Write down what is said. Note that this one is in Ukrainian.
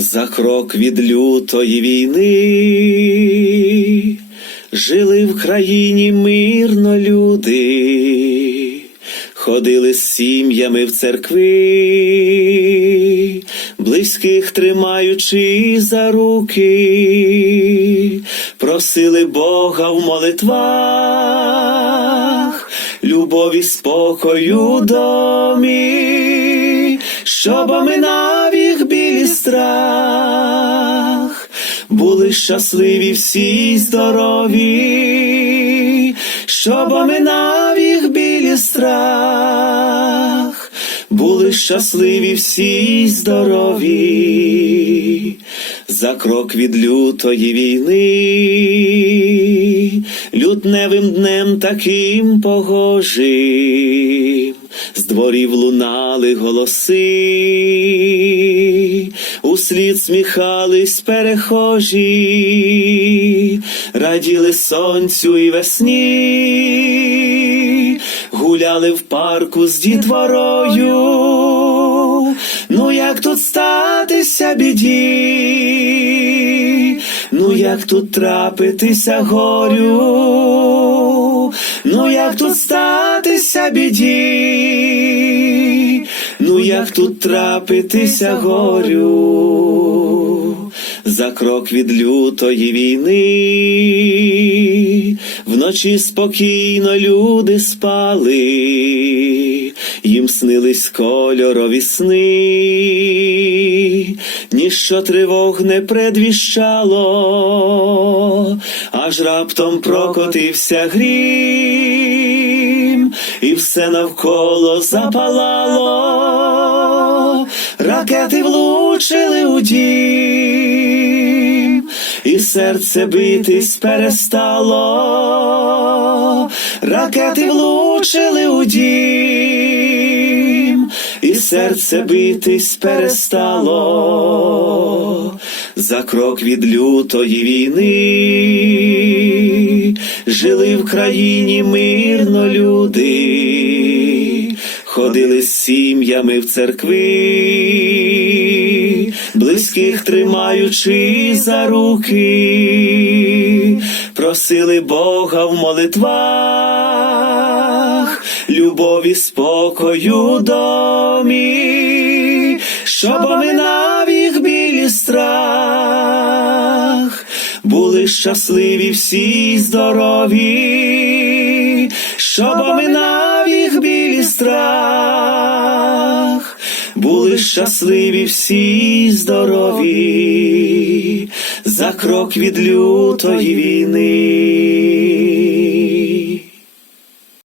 За крок від лютої війни. Жили в країні мирно люди, ходили з сім'ями в церкви, близьких тримаючи за руки, просили Бога в молитвах, любові, спокою домі, щоб оминав їх білі страх, щасливі всі й здорові, щоб оминав їх білі страх, були щасливі всі здорові, за крок від лютої війни, лютневим днем таким погожим, з дворів лунали голоси, услід сміхались перехожі, раділи сонцю і весні, гуляли в парку з дітворою. Ну як тут статися біді? Ну як тут трапитися горю? Ну як тут статися біді? Ну як тут трапитися горю? За крок від лютої війни, вночі спокійно люди спали, їм снились кольорові сни, ніщо тривог не предвіщало, аж раптом прокотився грім, і все навколо запалало, ракети влучили у дім, і серце битись перестало, ракети влучили у дім, і серце битись перестало, за крок від лютої війни, жили в країні мирно люди, ходили з сім'ями в церкви, близьких тримаючи за руки, просили Бога в молитвах, любові, спокою домі, щоб оминав їх щасливі всі здорові, щоб оминав їх білі страх, були щасливі всі здорові, за крок від лютої війни.